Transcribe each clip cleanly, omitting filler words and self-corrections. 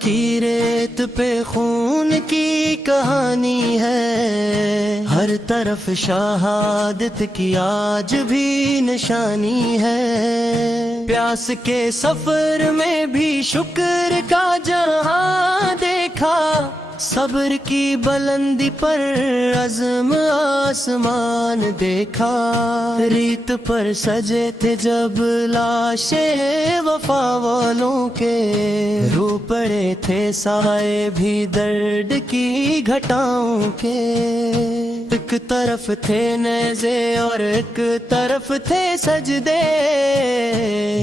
کی ریت پہ خون کی کہانی ہے، ہر طرف شہادت کی آج بھی نشانی ہے، پیاس کے سفر میں بھی شکر کا جہاں دیکھا، صبر کی بلندی پر عزم آسمان دیکھا، ریت پر سجے تھے جب لاشیں وفا والوں کے، رو پڑے تھے سائے بھی درد کی گھٹاؤں کے، ایک طرف تھے نیزے اور ایک طرف تھے سجدے،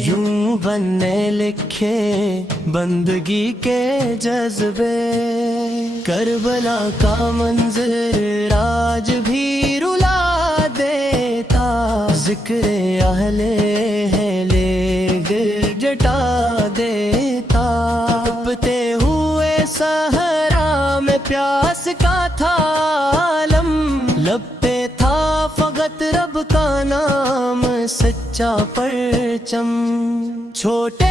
یوں بننے لکھے بندگی کے جذبے، کربلا کا منظر آج بھی رلا دیتا، ذکر اہل ہے جٹا دیتا، تپتے ہوئے صحرا میں پیاس کا تھا عالم، لب پہ تھا فقط رب کا نام سچا پرچم، چھوٹے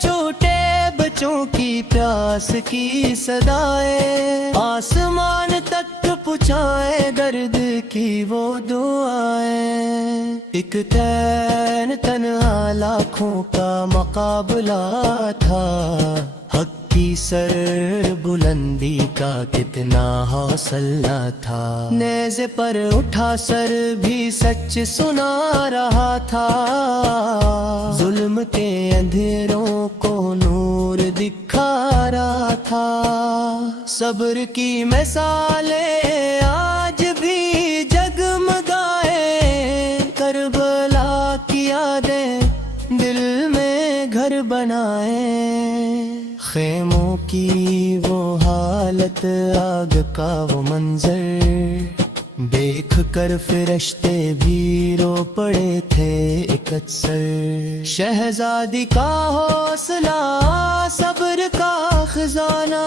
چھوٹے بچوں کی پیاس کی صدائیں آسمان تک پہنچائے، درد کی وہ دعائیں، ایک تین تنہا لاکھوں کا مقابلہ تھا، حق کی سر بلندی کا کتنا حوصلہ تھا، نیزے پر اٹھا سر بھی سچ سنا رہا تھا، ظلم کے اندھیروں کو نور دکھا رہا تھا، صبر کی مثالیں آج بھی جگمگائے، کربلا کی یادیں دل میں گھر بنائے، خیموں کی وہ حالت آگ کا وہ منظر دیکھ کر فرشتے بھی رو پڑے تھے ایک اکثر، شہزادی کا حوصلہ صبر کا خزانہ،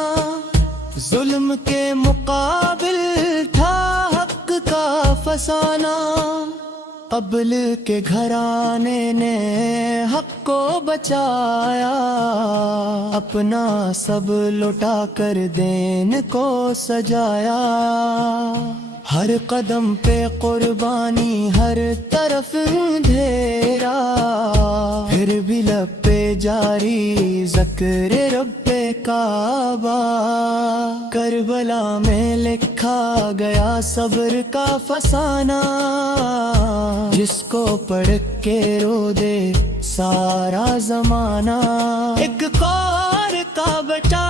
ظلم کے مقابل تھا حق کا فسانہ، قبل کے گھرانے نے حق کو بچایا، اپنا سب لٹا کر دین کو سجایا، ہر قدم پہ قربانی ہر طرف اندھیرا، پھر بھی لب پہ جاری ذکر رب کعبہ، کربلا میں لکھا گیا صبر کا فسانہ، جس کو پڑھ کے رو دے سارا زمانہ، ایک خور کا بچا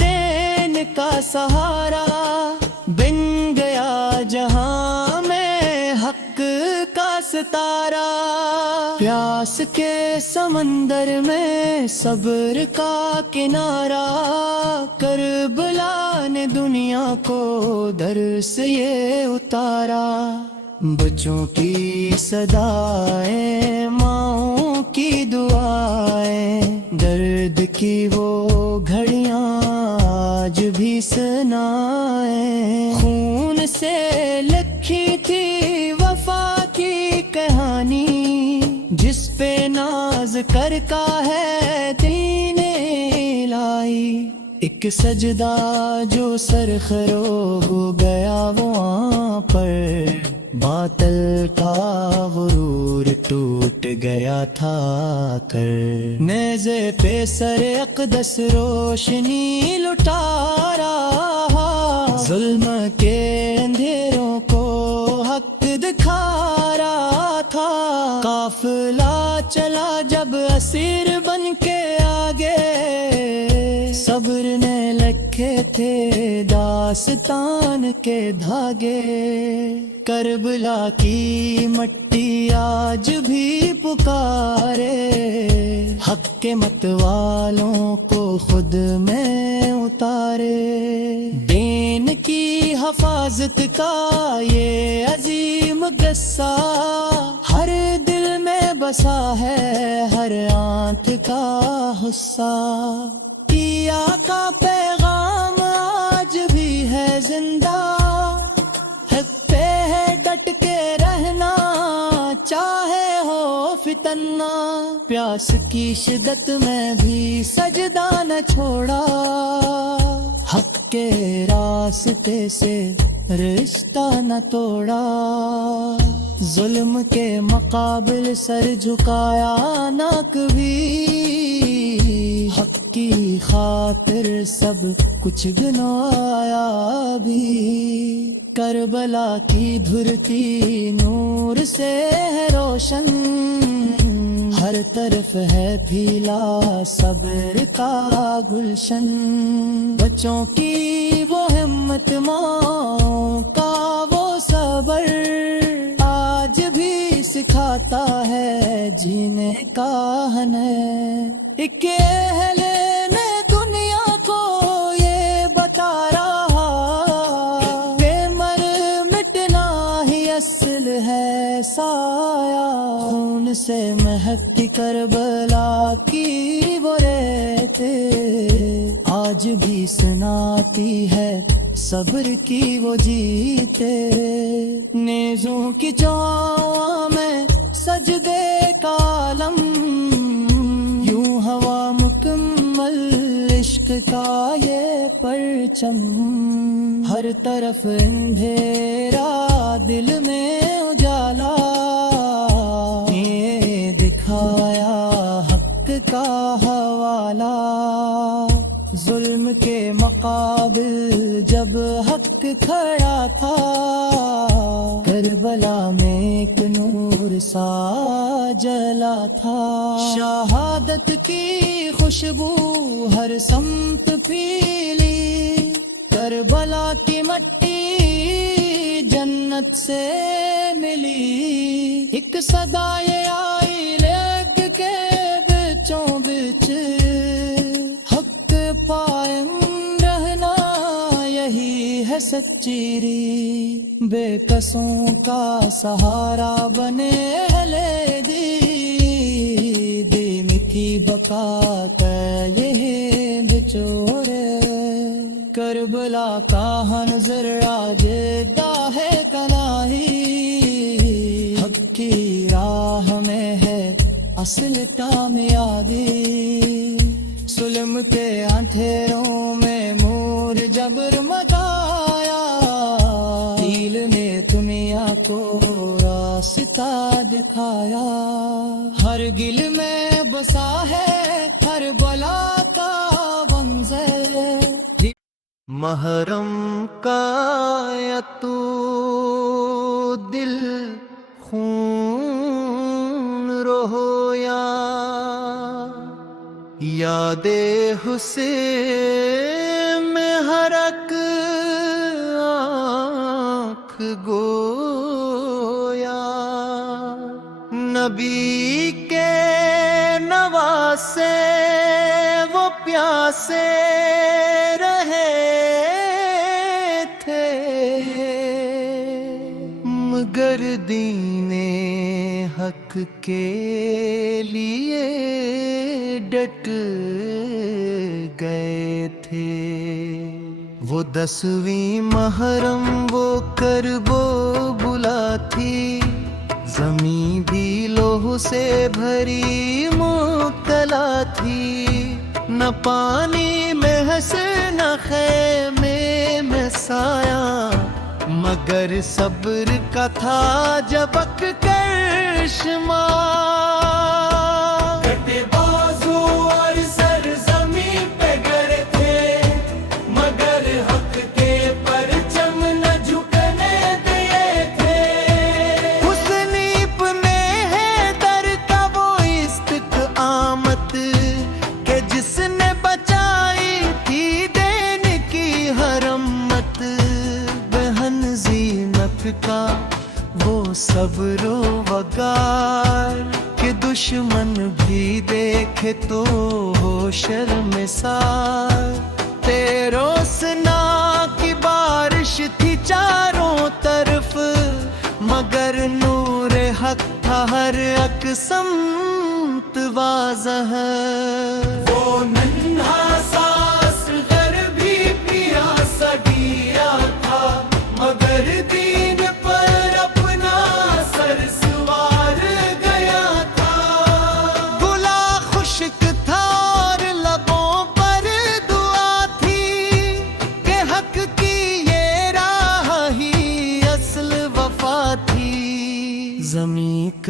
دین کا سہارا، بن گیا جہاں میں حق کا ستارہ، پیاس کے سمندر میں صبر کا کنارہ، کربلا نے دنیا کو درس یہ اتارا، بچوں کی صدائیں ماؤں کی دعائیں، درد کی وہ گھڑیاں آج بھی سنائیں، خون سے لکھی تھی وفا کی کہانی، جس پہ ناز کر کا ہے دین الہی، ایک سجدہ جو سرخرو ہو گیا وہاں پر، باطل کا غرور ٹوٹ گیا تھا کر، نیزے پہ سر اقدس روشنی لٹا رہا، ظلم کے اندھیروں کو حق دکھا رہا تھا، قافلہ چلا جب اسیر بن کے آگے، صبر نے لکھے تھے داستان کے دھاگے، کربلا کی مٹی آج بھی پکارے، حق کے مت والوں کو خود میں اتارے، دین کی حفاظت کا یہ عظیم قصہ ہر دل میں بسا ہے، ہر آنکھ کا حصہ، کیا کا پیغام آج بھی ہے زندہ، حق پہ ہے ڈٹ کے رہنا چاہے ہو فتنہ، تنہا پیاس کی شدت میں بھی سجدہ نہ چھوڑا حق کے راستے سے رشتہ نہ توڑا ظلم کے مقابل سر جھکایا نہ کبھی حق کی خاطر سب کچھ گنوایا بھی کربلا کی دھرتی نور سے ہے روشن ہر طرف ہے پھیلا صبر کا گلشن بچوں کی وہ ہمت ماں کا وہ صبر آج بھی سکھاتا ہے جینے کا ہنر ایک اہل نے دنیا کو یہ بتا رہا کہ مر مٹنا ہی اصل ہے سایہ خون سے مہکتی کربلا کی وہ ریتے آج بھی سناتی ہے صبر کی وہ جیتے نیزوں کی چاؤں میں سجدے کا عالم یوں ہوا مکمل عشق کا یہ پرچم ہر طرف اندھیرا دل میں اجالا یہ دکھایا حق کا حوالہ ظلم کے مقابل جب حق کھڑا تھا کربلا میں ایک نور سا جلا تھا شہادت کی خوشبو ہر سمت پھیلی کربلا کی مٹی جنت سے ملی ایک صدا یہ آئی لیک کے بچوں بچ قائم رہنا یہی ہے سچیری بے قصوں کا سہارا بنے اہل دین کی بقا کا یہ بچورے کربلا کا منظر آج ہے تنہائی حق کی راہ میں ہے اصل کامیابی ظلم کے اندھیروں میں مور جبر مچایا دل نے دنیا کو راستہ دکھایا ہر گل میں بسا ہے ہر بلا کا منظر محرم کا یا تو دل خون رویا یاد حسین میں ہر ایک آنکھ گویا نبی کے نواسے وہ پیاسے رہے تھے مگر دین حق کے لیے ڈٹ گئے تھے وہ 10ویں محرم وہ کربو بلا تھی زمین بھی لوہ سے بھری مبتلا تھی نہ پانی میں ہنس نہ خیمے میں سایہ مگر صبر کا تھا جبک کر شمار کا وہ صبر و وقار کہ دشمن بھی دیکھے تو ہو شرمسار تیرو سنا کی بارش تھی چاروں طرف مگر نور حق تھا ہر ایک سمت واضح وہ ننھا ساس گھر بھی پیاسا گیا تھا مگر دین پر اپنا سر سوار گیا تھا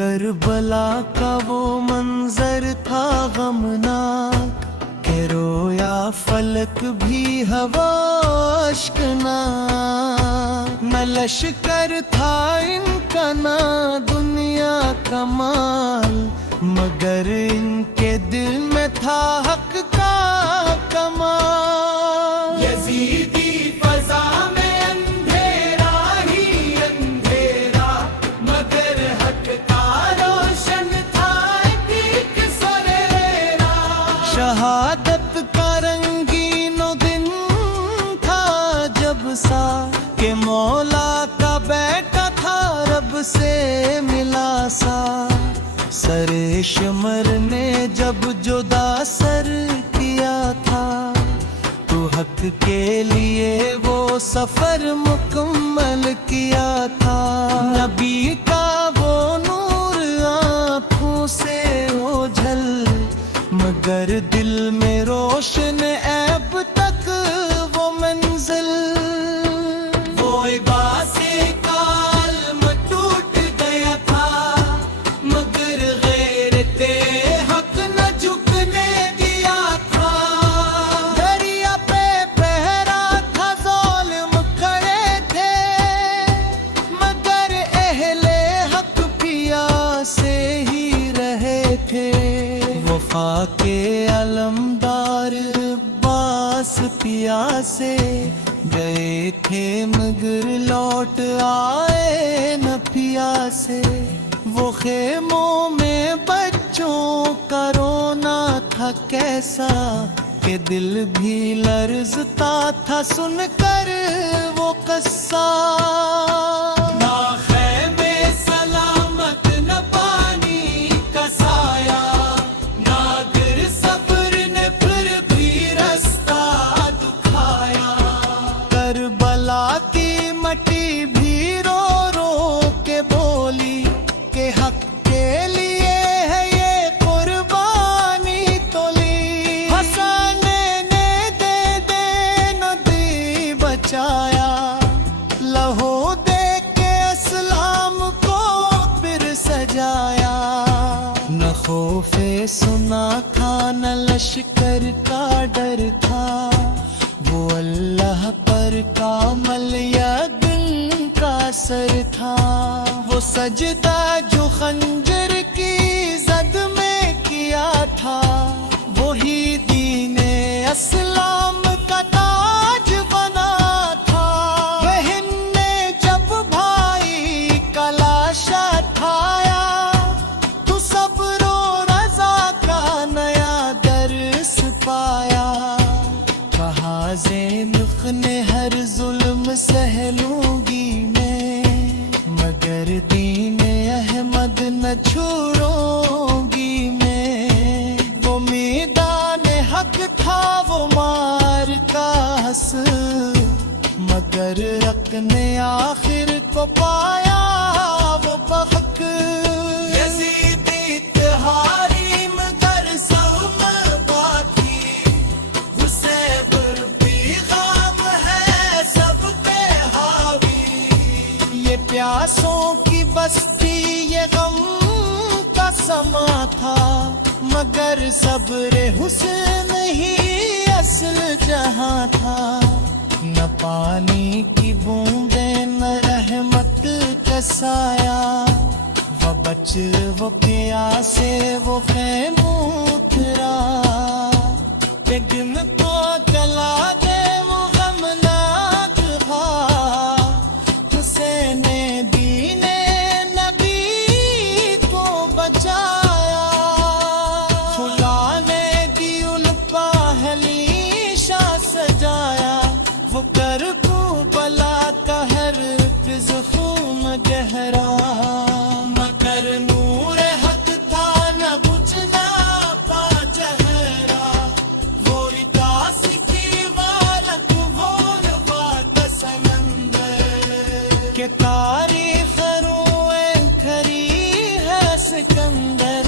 کربلا کا وہ منظر تھا غمناک کہ رویا فلک بھی ہوا اشکناک، نہ لشکر تھا ان کا نہ دنیا کا مال، مگر ان کے دل میں تھا حق کا کمال۔ یزیدی فضا میں اندھیرا ہی اندھیرا، مگر حق کا روشن تھا ایک سریرا، شہادت کا رنگین دن تھا جب سا کہ مولا کا بیٹا تھا رب سے ملا سا، سر شمر نے جب جدا سر کیا تھا، تو حق کے لیے وہ سفر مکمل کیا تھا، نبی کا وہ نور آنکھوں سے اوجھل، مگر دل میں روشن اب تک وہ منزل، وہ عباس کا علم ٹوٹ گیا تھا، مگر غیرت حق نہ جھکنے دیا تھا، دریا پہ پہرا تھا ظالم کھڑے تھے، مگر اہل حق پیاسے ہی رہے تھے، وفا کے علمدار عباس پیاسے گئے تھے مگر لوٹ آئے نہ پیاسے، وہ خیموں میں بچوں کا رونا تھا کیسا کہ دل بھی لرزتا تھا سن کر وہ قصہ، نہ خیمے سلامت نہ پانی کا سایہ، ناگر صبر نے پھر بھی رستہ دکھایا، کربلا کی مٹی بھی رو رو کے بولی کہ حق کے لیے ہے یہ قربانی تولی، حسن نے دے نہ دی بچایا، لہو دے کے اسلام کو پھر سجایا، نہ خوف سنا تھا نہ لشکر کا ڈر تھا، وہ اللہ پر کامل یقین کا اثر تھا، وہ سجدہ جو خنجر کی زد میں کیا تھا، وہی دین اسلام کا تاج بنا تھا، بہن نے جب بھائی کا لاشا اٹھایا، تو صبر و رضا کا نیا درس پایا، کہا زینب نے ہر ظلم سہ لوں گی میں، مگر دین احمد نہ چھوڑوں گی میں، وہ میدان حق تھا وہ مار کا حس، مگر حق نے آخر کو پایا وہ بحق، یزیدی اتحاری مگر سوم باقی، اسے پیغام ہے سب کے حاوی، یہ پیاسوں کی بستی یہ غم کا سما تھا، مگر صبر حسن ہی اصل جہاں تھا، نہ پانی کی بوندیں نہ رحمت کا سایہ، وہ بچ وہ پیاسے وہ خیموں اترا، لیکن کو چلا دے وہ غمناک خواب، حسین دین نبی کو بچایا، خدا نے دی ان پہلی شاہ سجایا، وہ کربلا کا ہر فض خون گہرا، مگر نور حق تھا نہ بجھنا پا جہرا، وہ رداس کی وارت بولوا کا سمندر، کہ تاریخ روئے کھری ہے سکندر،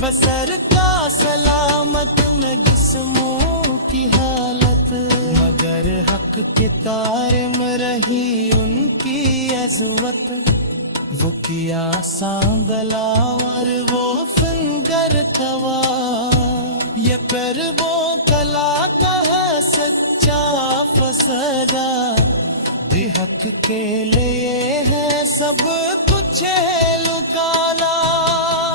بسر کا سلامت میں جسموں کی حالت، مگر حق کے تارم رہی ان کی عزوت، وہ کیا سانگلا اور وہ فنگر کوا، یہ پر وہ کلا کا ہے سچا فسرا، حق کے لیے ہے سب کچھ لکالا،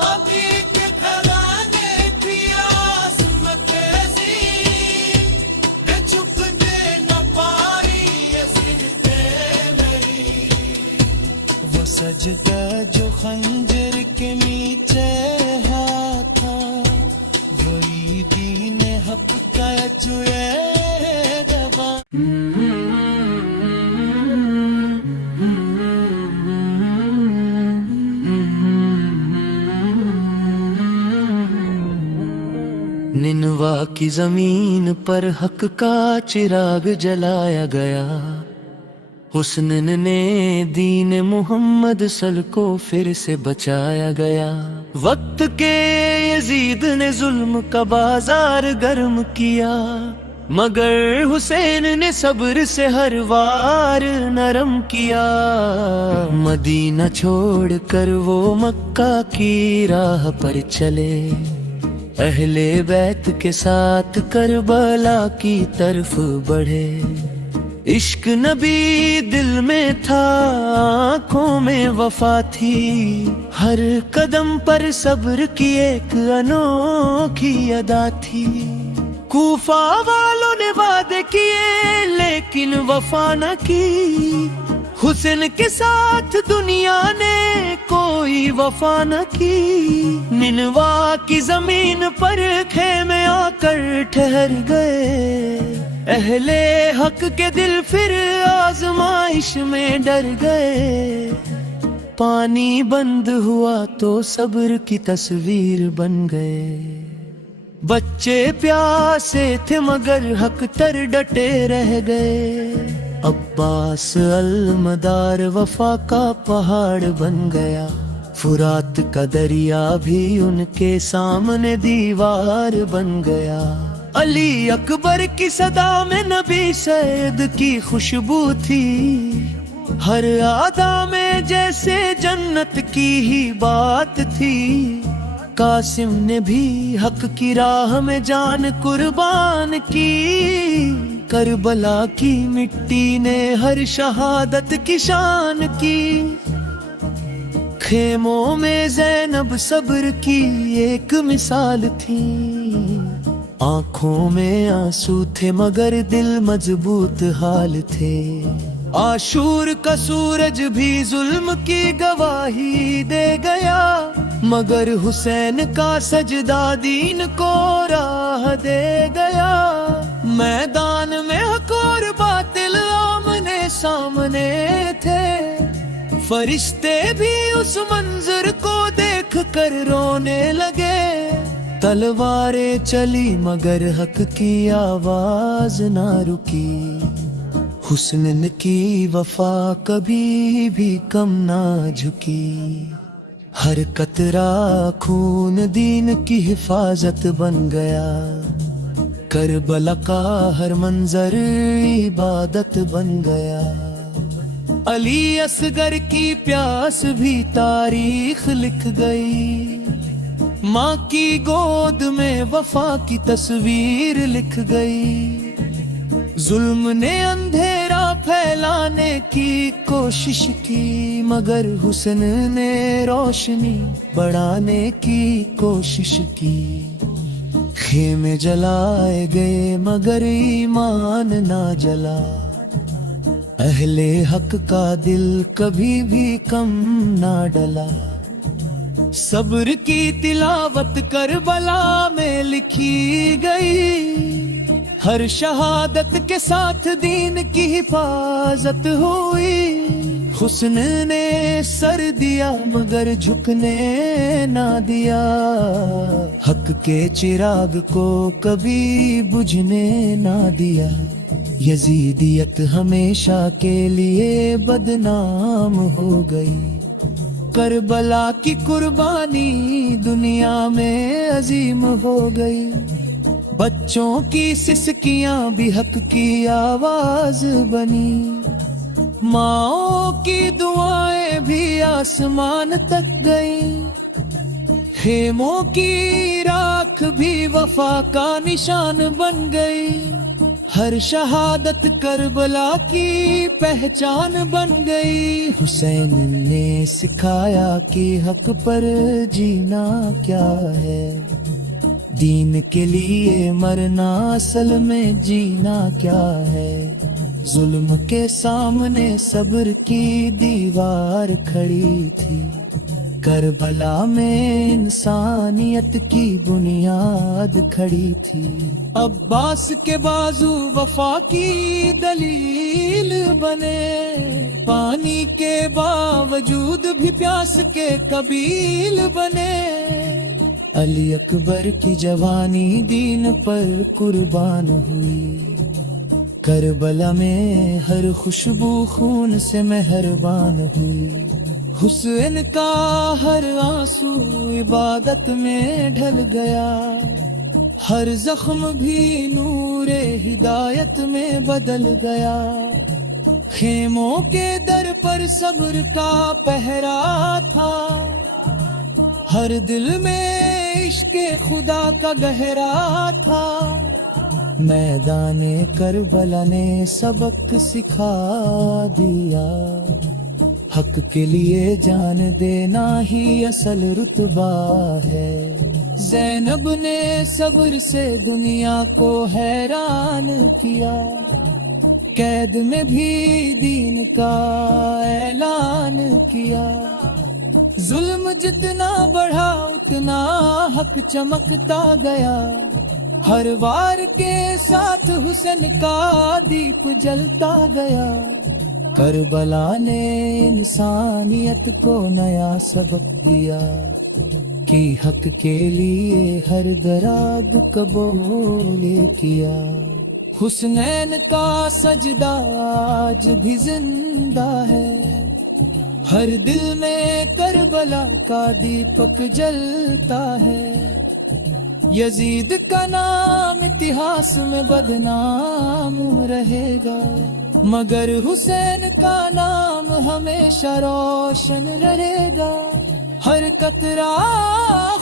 ابھی کے گھرانے کی عظمت عظیم، کہ چھپنے نہ پائی یہ صرف میری، وہ سجدہ جو خنجر کے نیچے تھا، وہی دین حق کا جو روا۔ ننوا کی زمین پر حق کا چراغ جلایا گیا، حسن نے دین محمد صل کو پھر سے بچایا گیا، وقت کے یزید نے ظلم کا بازار گرم کیا، مگر حسین نے صبر سے ہر وار نرم کیا، مدینہ چھوڑ کر وہ مکہ کی راہ پر چلے، اہل بیت کے ساتھ کربلا کی طرف بڑھے، عشق نبی دل میں تھا آنکھوں میں وفا تھی، ہر قدم پر صبر کی ایک انوکھی ادا تھی، کوفہ والوں نے وعدے کیے لیکن وفا نہ کی، حسن کے ساتھ دنیا نے کوئی وفا نہ کی، ننوا کی زمین پر خیمے آ کر ٹھہر گئے، اہل حق کے دل پھر آزمائش میں ڈر گئے، پانی بند ہوا تو صبر کی تصویر بن گئے، بچے پیاسے تھے مگر حق تر ڈٹے رہ گئے، عباس المدار وفا کا پہاڑ بن گیا، فرات کا دریا بھی ان کے سامنے دیوار بن گیا، علی اکبر کی صدا میں نبی سید کی خوشبو تھی، ہر ادا میں جیسے جنت کی ہی بات تھی، قاسم نے بھی حق کی راہ میں جان قربان کی، کربلا کی مٹی نے ہر شہادت کی شان کی، خیموں میں زینب صبر کی ایک مثال تھی، آنکھوں میں آنسو تھے مگر دل مضبوط حال تھے، عاشور کا سورج بھی ظلم کی گواہی دے گیا، مگر حسین کا سجدہ دین کو راہ دے گیا، میدان میں حق اور باطل آمنے سامنے تھے، فرشتے بھی اس منظر کو دیکھ کر رونے لگے، تلواریں چلی مگر حق کی آواز نہ رکی، حسن کی وفا کبھی بھی کم نہ جھکی، ہر قطرہ خون دین کی حفاظت بن گیا، کربلا کا ہر منظر عبادت بن گیا، علی اصغر کی پیاس بھی تاریخ لکھ گئی، ماں کی گود میں وفا کی تصویر لکھ گئی، ظلم نے اندھیرا پھیلانے کی کوشش کی مگر حسن نے روشنی بڑھانے کی کوشش کی، خیمے جلائے گئے مگر ایمان نہ جلا، اہل حق کا دل کبھی بھی کم نہ ڈلا، صبر کی تلاوت کربلا میں لکھی گئی، ہر شہادت کے ساتھ دین کی حفاظت ہوئی، حسن نے سر دیا مگر جھکنے نہ دیا، حق کے چراغ کو کبھی بجھنے نہ دیا، یزیدیت ہمیشہ کے لیے بدنام ہو گئی، کربلا کی قربانی دنیا میں عظیم ہو گئی، بچوں کی سسکیاں بھی حق کی آواز بنی، ماؤں کی دعائیں بھی آسمان تک گئی، خیموں کی راکھ بھی وفا کا نشان بن گئی، ہر شہادت کربلا کی پہچان بن گئی۔ حسین نے سکھایا کہ حق پر جینا کیا ہے، دین کے لیے مرنا اصل میں جینا کیا ہے۔ ظلم کے سامنے صبر کی دیوار کھڑی تھی، کربلا میں انسانیت کی بنیاد کھڑی تھی۔ عباس کے بازو وفا کی دلیل بنے، پانی کے باوجود بھی پیاس کے قبیل بنے۔ علی اکبر کی جوانی دین پر قربان ہوئی، کربلا میں ہر خوشبو خون سے مہربان ہوئی۔ حسین کا ہر آنسو عبادت میں ڈھل گیا، ہر زخم بھی نور ہدایت میں بدل گیا۔ خیموں کے در پر صبر کا پہرا تھا، ہر دل میں عشق خدا کا گہرا تھا۔ میدان کربلا نے سبق سکھا دیا، حق کے لیے جان دینا ہی اصل رتبہ ہے۔ زینب نے صبر سے دنیا کو حیران کیا، قید میں بھی دین کا اعلان کیا۔ ظلم جتنا بڑھا اتنا حق چمکتا گیا، ہر وار کے ساتھ حسین کا دیپ جلتا گیا۔ کربلا نے انسانیت کو نیا سبق دیا کہ حق کے لیے ہر دراگ قبول کیا۔ حسنین کا سجدہ آج بھی زندہ ہے، ہر دل میں کربلا کا دیپک جلتا ہے۔ یزید کا نام اتہاس میں بدنام رہے گا، مگر حسین کا نام ہمیشہ روشن رہے گا۔ ہر قطرہ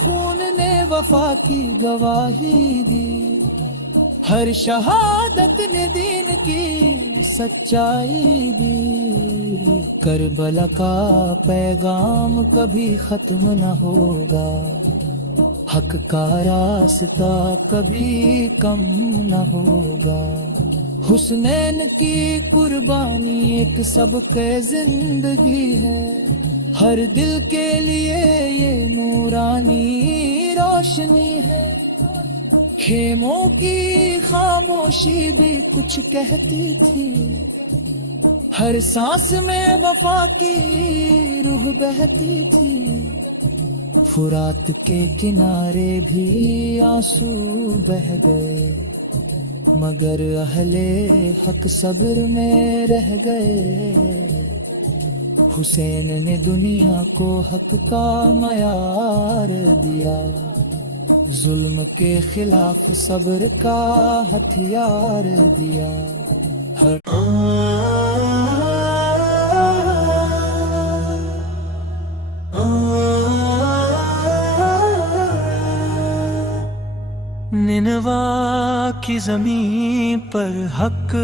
خون نے وفا کی گواہی دی، ہر شہادت نے دین کی سچائی دی۔ کربلا کا پیغام کبھی ختم نہ ہوگا، حق کا راستہ کبھی کم نہ ہوگا۔ حسنین کی قربانی ایک سبق زندگی ہے، ہر دل کے لیے یہ نورانی روشنی ہے۔ خیموں کی خاموشی بھی کچھ کہتی تھی، ہر سانس میں وفا کی روح بہتی تھی۔ فرات کے کنارے بھی آنسو بہہ گئے، مگر اہل حق صبر میں رہ گئے۔ حسین نے دنیا کو حق کا معیار دیا، ظلم کے خلاف صبر کا ہتھیار دیا۔ نینوا کی زمین پر حق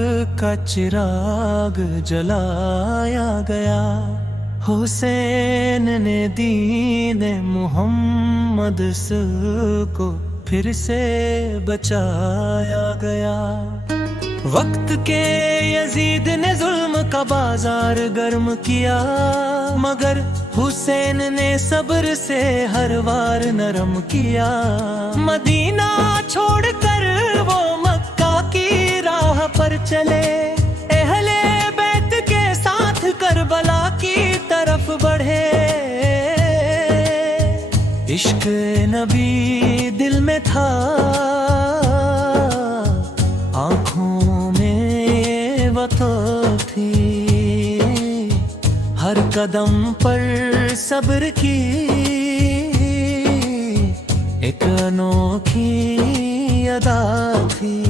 کا چراغ جلایا گیا، حسین نے دین محمد کو پھر سے بچایا گیا۔ وقت کے یزید نے ظلم کا بازار گرم کیا، مگر حسین نے صبر سے ہر وار نرم کیا۔ مدینہ چھوڑ کر وہ مکہ کی راہ پر چلے، اہل بیت کے ساتھ کربلا کی طرف بڑھے۔ عشق نبی دل میں تھا، آنکھوں میں وطا تھی، ہر قدم پر صبر کی ایک انوکھی ادا تھی۔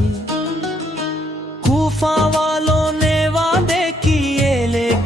کوفہ والوں نے وعدے کیے لیکن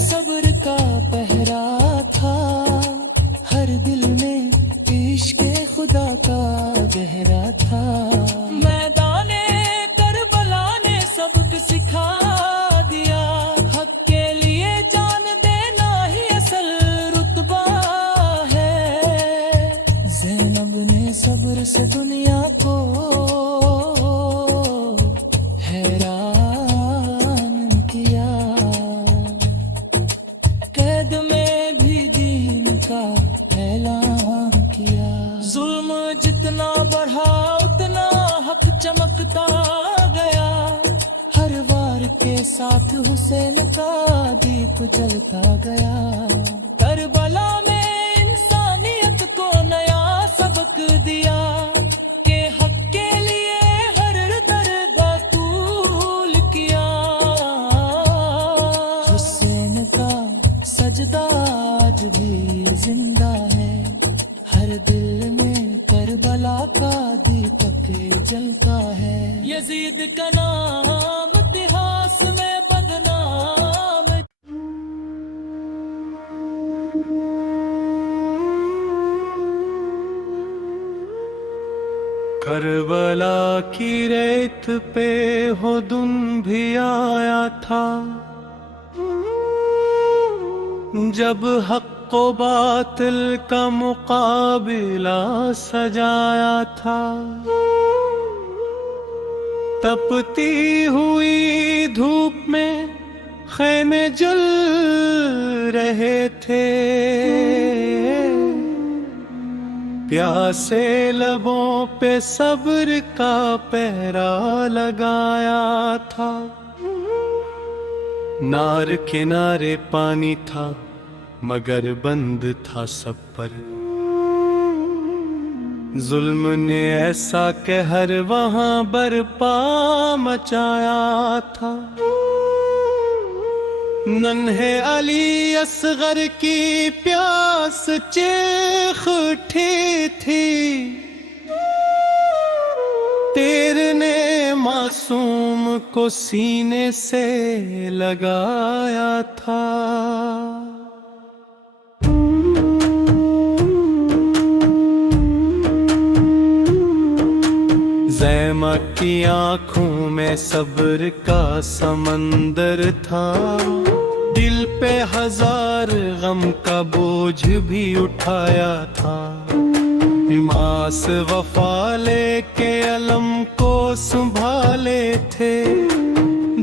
صبر کا پہرا تھا، ہر دل میں عشق خدا کا گہرا تھا۔ میدان کربلا نے سبق سکھا دیا، حق کے لیے جان دینا ہی اصل رتبہ ہے۔ زینب نے صبر سے دنیا کو حیران کیا، قید میں بھی دین کا اعلان کیا۔ ظلم جتنا بڑھا اتنا حق چمکتا گیا، ہر وار کے ساتھ حسین کا دیپ جلتا گیا۔ کربلا میں انسانیت کو نیا سبق دیا کہ حق کے لیے ہر درد قبول کیا۔ حسین کا سجدہ آج بھی زندہ ہے، ہر دل میں کربلا کا دیپک جلتا ہے۔ یزید کا نام اتہاس میں بدنام، کربلا کی ریت پہ ہدن بھی آیا تھا، جب حق و باطل کا مقابلہ سجایا تھا۔ تپتی ہوئی دھوپ میں خیمے جل رہے تھے، پیاسے لبوں پہ صبر کا پہرا لگایا تھا۔ نار کنارے پانی تھا مگر بند تھا سب پر، ظلم نے ایسا قہر وہاں برپا مچایا تھا۔ ننھے علی اصغر کی پیاس چیخ اٹھی تھی، تیر نے معصوم کو سینے سے لگایا تھا۔ زینب کی آنکھوں میں صبر کا سمندر تھا، دل پہ ہزار غم کا بوجھ بھی اٹھایا تھا۔ حماس وفا لے کے علم کو سنبھالے تھے،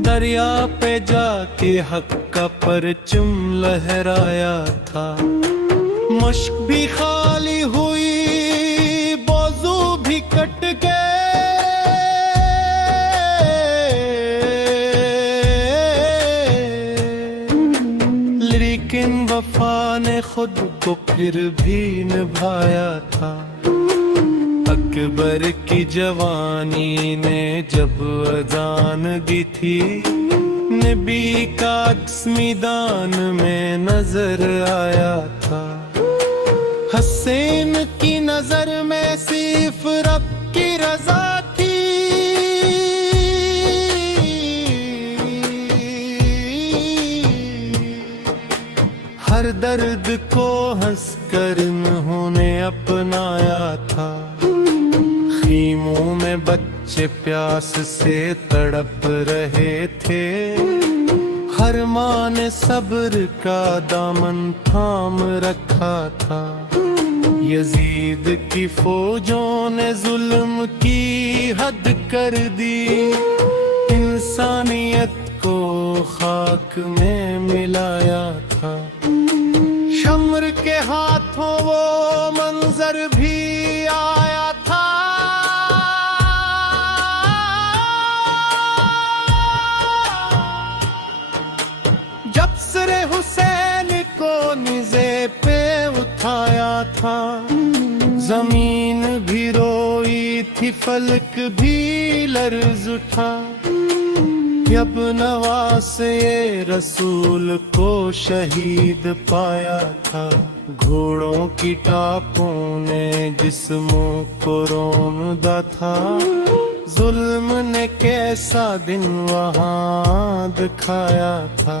دریا پہ جا کے حق کا پرچم لہرایا تھا۔ مشک بھی خالی ہوئی، بازو بھی کٹ گئے، لیکن وفا نے خود کو پھر بھی نبھایا تھا۔ اکبر کی جوانی نے جب اذان دی تھی، نبی کا عکس میدان میں نظر آیا تھا۔ حسین کی نظر میں صرف رب کی رضا تھی، ہر درد کو ہنس کر انہوں نے اپنایا تھا۔ خیموں میں بچے پیاس سے تڑپ رہے تھے، ہر ماں نے صبر کا دامن تھام رکھا تھا۔ یزید کی فوجوں نے ظلم کی حد کر دی، انسانیت کو خاک میں ملایا تھا۔ شمر کے ہاتھوں وہ منظر بھی آیا تھا، جب سر حسین کو نیزے پہ اٹھایا تھا۔ زمین بھی روئی تھی، فلک بھی لرز اٹھا، جب نواز یہ رسول کو شہید پایا تھا۔ گھوڑوں کی ٹاپوں نے جسموں کو روندا تھا، ظلم نے کیسا دن وہاں دکھایا تھا۔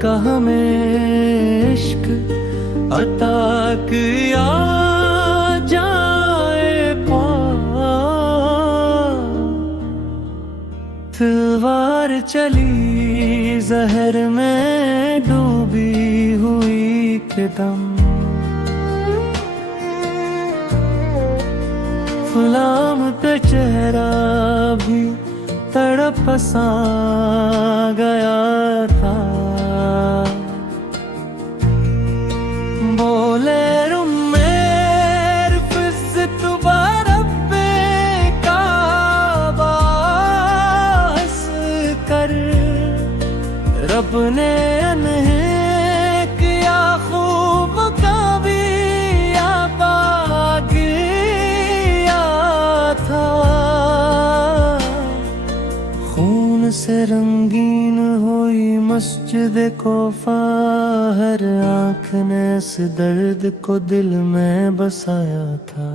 کا ہمیں عشق عطا کیا جائے تلوار چلی زہر میں ڈوبی ہوئی کہ دم غلام کا چہرہ بھی تڑپ سا گیا تھا بولے رب نے انہیں کیا خوب کبھی گیا تھا خون سے رنگین ہوئی مسجد کوفہ ہر آنکھ نے اس درد کو دل میں بسایا تھا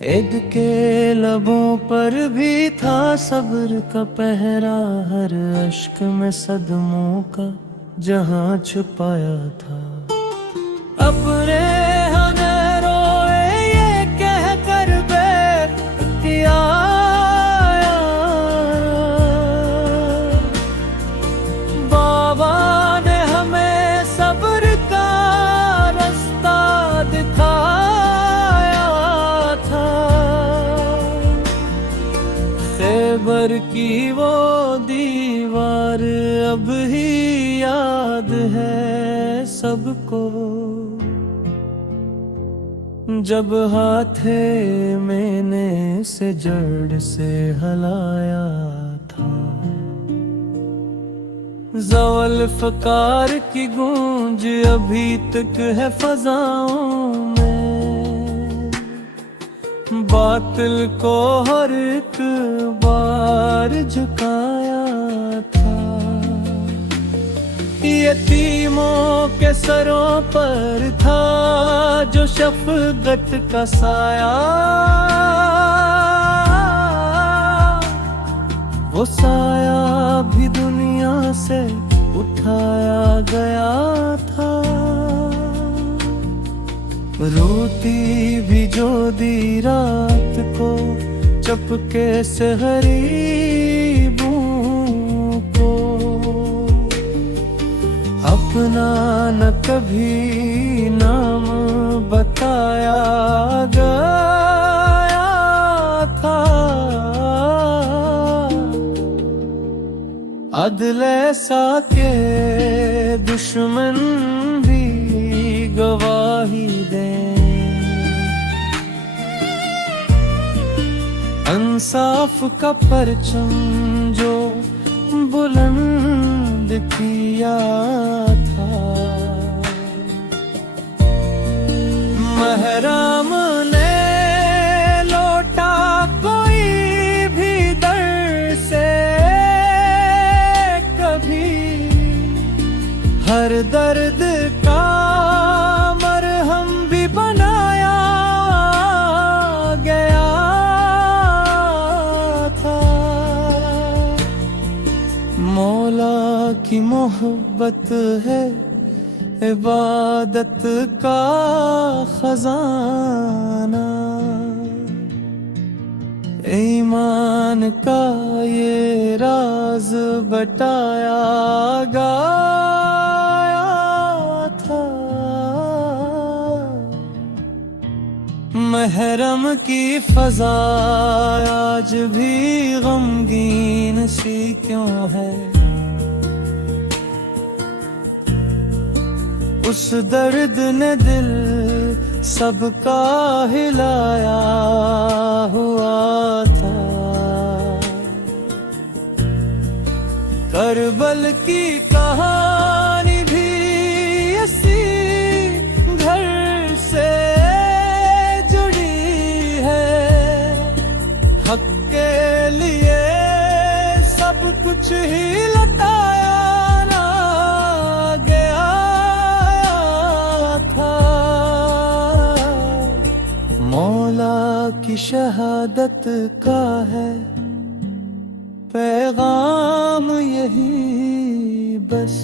عید کے لبوں پر بھی تھا صبر کا پہرا ہر اشک میں صدموں کا جہاں چھپایا تھا اپنے ہمیں روئے یہ کہہ کر بے کیا بابا نے ہمیں صبر کا رستہ دکھایا خیبر کی وہ دیوار اب ہی یاد ہے سب کو جب ہاتھ میں نے اسے جڑ سے ہلایا تھا زوال فقار کی گونج ابھی تک ہے فضاؤں میں باطل کو ہر ایک بار جھکایا تھا یتیموں کے سروں پر تھا جو شفقت کا سایہ وہ سایہ بھی دنیا سے اٹھایا گیا تھا روتی بھی جو دی رات کو چپکے سے غریبوں کو اپنا نہ کبھی نام بتایا گیا تھا عدل ایسا کہ دشمن بھی گواہی دیں انصاف کا پرچم جو بلند کیا تھا محرم نے لوٹا کوئی بھی در سے کبھی ہر درد کا مرہم بھی بنایا گیا تھا مولا کی محبت ہے عبادت کا خزانہ ایمان کا یہ راز بتایا گیا تھا محرم کی فضا آج بھی غمگین سی کیوں ہے اس درد نے دل سب کا ہلایا ہوا تھا کربل کی کہانی بھی اسی گھر سے جڑی ہے حق کے لیے سب کچھ ہی لٹایا مولا کی شہادت کا ہے پیغام یہی بس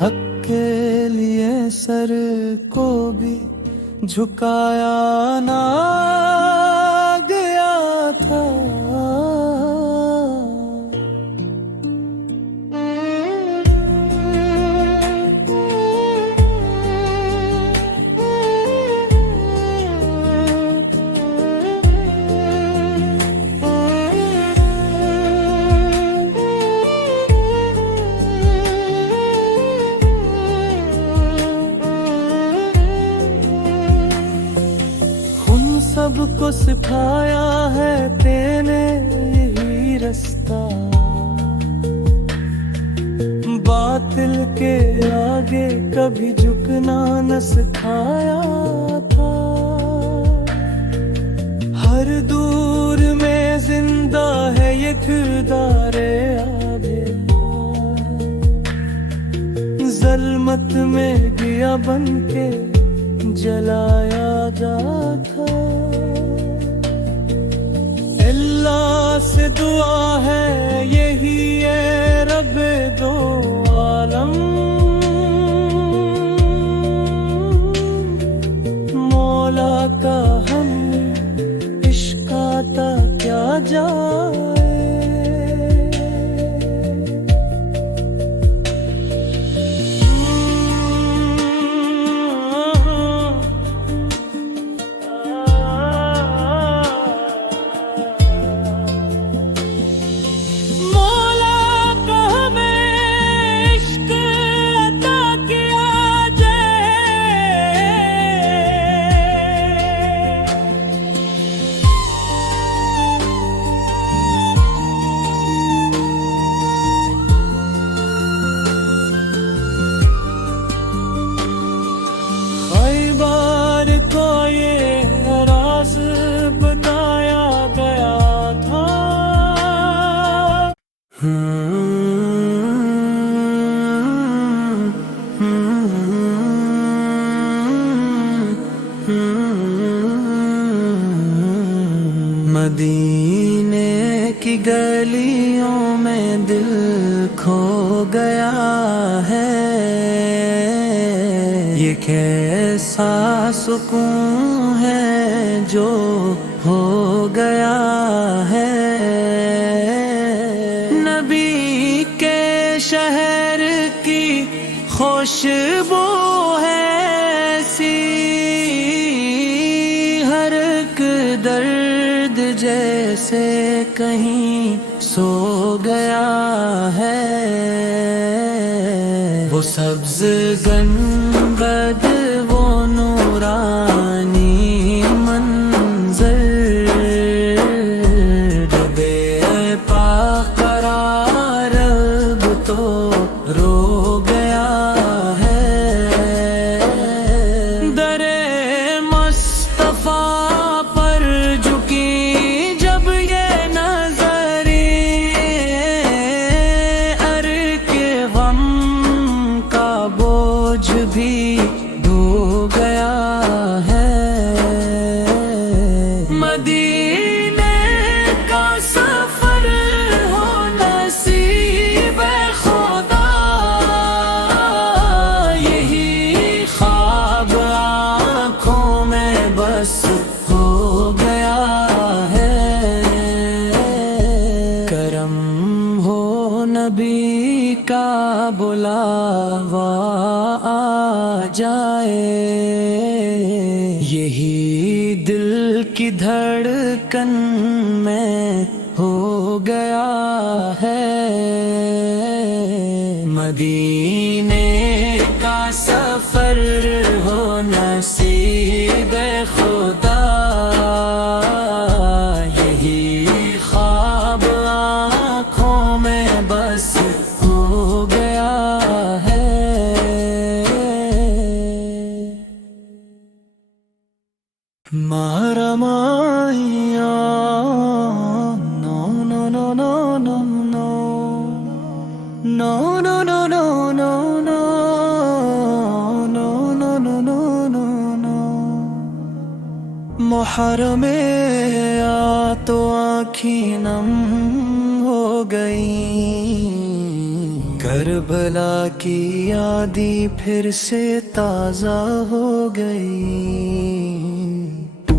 حق کے لیے سر کو بھی جھکایا نہ گیا تھا۔ سب کو سکھایا ہے تینے یہی رستہ، باطل کے آگے کبھی جھکنا نہ سکھایا تھا۔ ہر دور میں زندہ ہے یہ کردار آبے، ظلمت میں دیا بن کے جلایا جا تھا۔ اللہ سے دعا ہے یہی ہے رب دو عالم، مولا کا ہمیں عشق آتا کیا جائے۔ بتایا گیا تھا مدینے کی گلیوں میں دل کھو گیا ہے، یہ کیسا سکون ہے جو ہو گیا ہے۔ نبی کے شہر کی خوشبو ہے ایسی، ہر ایک درد جیسے کہیں سو گیا ہے۔ وہ سبز گنبد وہ نورانی منظر، بے پا قرار اب تو رو گیا ہے۔ در مصطفیٰ پر جھکی جب یہ نظری، کے غم کا بوجھ بھی دھو گیا ہے۔ مدینے کا سفر ہو نصیب خدا، یہی خواب آنکھوں میں بس ہو گیا ہے۔ کرم ہو نبی کا بلاوا آ جائے، یہی دل کی دھڑکن میں ہو گیا ہے۔ مدینے کا سفر ہو نصیب خدا، یہی خواب آنکھوں میں بس ہو گیا ہے۔ مارا مائیا نو نو نو نو نو نو نو نو نو نو نو نو نو نو نو نو نو محرم آ تو آنکھیں نم ہو گئی، کربلا کی یادیں پھر سے تازہ ہو گئی،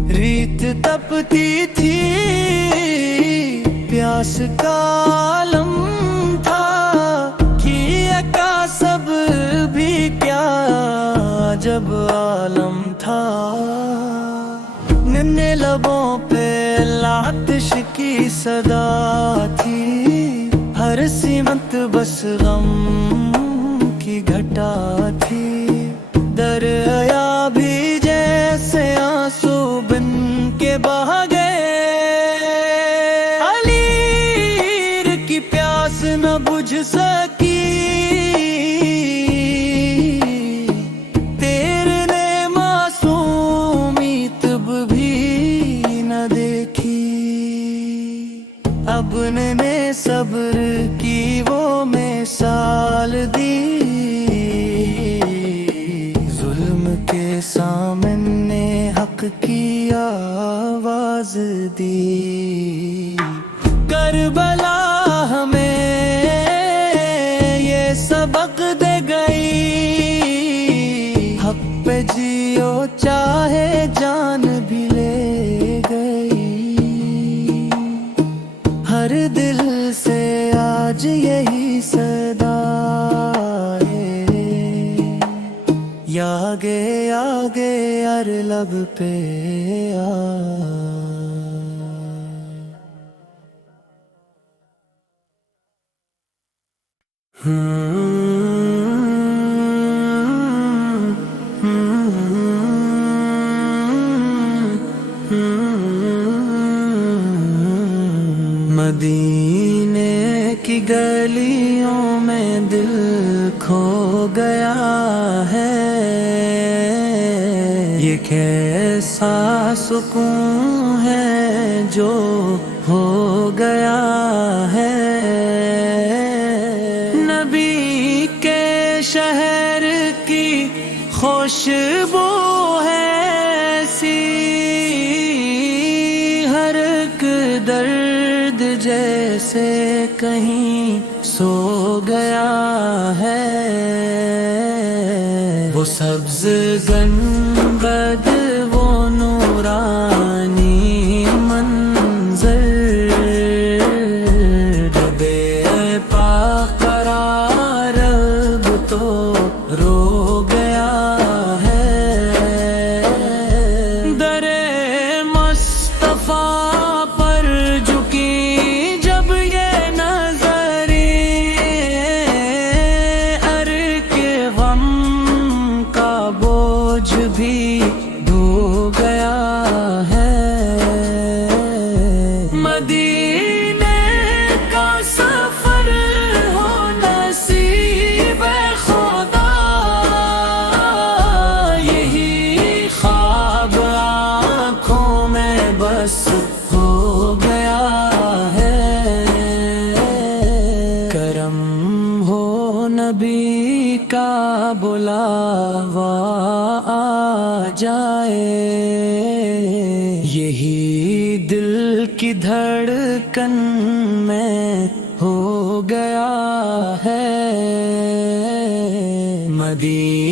ریت تپتی تھی، پیاس کا عالم تھا، کیا کا سب بھی کیا جب عالم تھا، ننے لبوں پہ لاتش کی صدا تھی، ہر سمت بس غم کی گھٹا تھی، دریا بھی جیسے آنسو بن کے بہا گئے، علیر کی پیاس نہ بجھ سکی، تیرے نے معصومی تب بھی نہ دیکھی، اب نے صبر کی وہ مثال دی، ظلم کے سامنے حق کی آواز دی، کربلا ہمیں یہ سبق دے گئی، حق پہ جیو چاہے جان بھی لے گئی، ہر دل سے آج یہی صدا ہے، آگے آگے ہر لب پہ آ مدینے کی گلیوں میں دل کھو گیا ہے، یہ کیسا سکون ہے جو ہو گیا ہے، نبی کے شہر کی خوشبو ہے ایسی، ہر ایک درد جیسے کہیں سو گیا ہے، وہ سبز گنبد وہ نورانی منظر، بے پا قرار اب تو رو گیا ہے، در مصطفیٰ پر جھکی جب یہ نظریں، ہر کے غم کا بوجھ بھی دھو گیا ہے، مدینے کا سفر ہو نصیب خدا، یہی خواب آنکھوں میں بس ہو گیا ہے، کرم ہو نبی کا بلاوا آ جائے، یہی دل کی دھڑکن میں ہو گیا ہے، مدینہ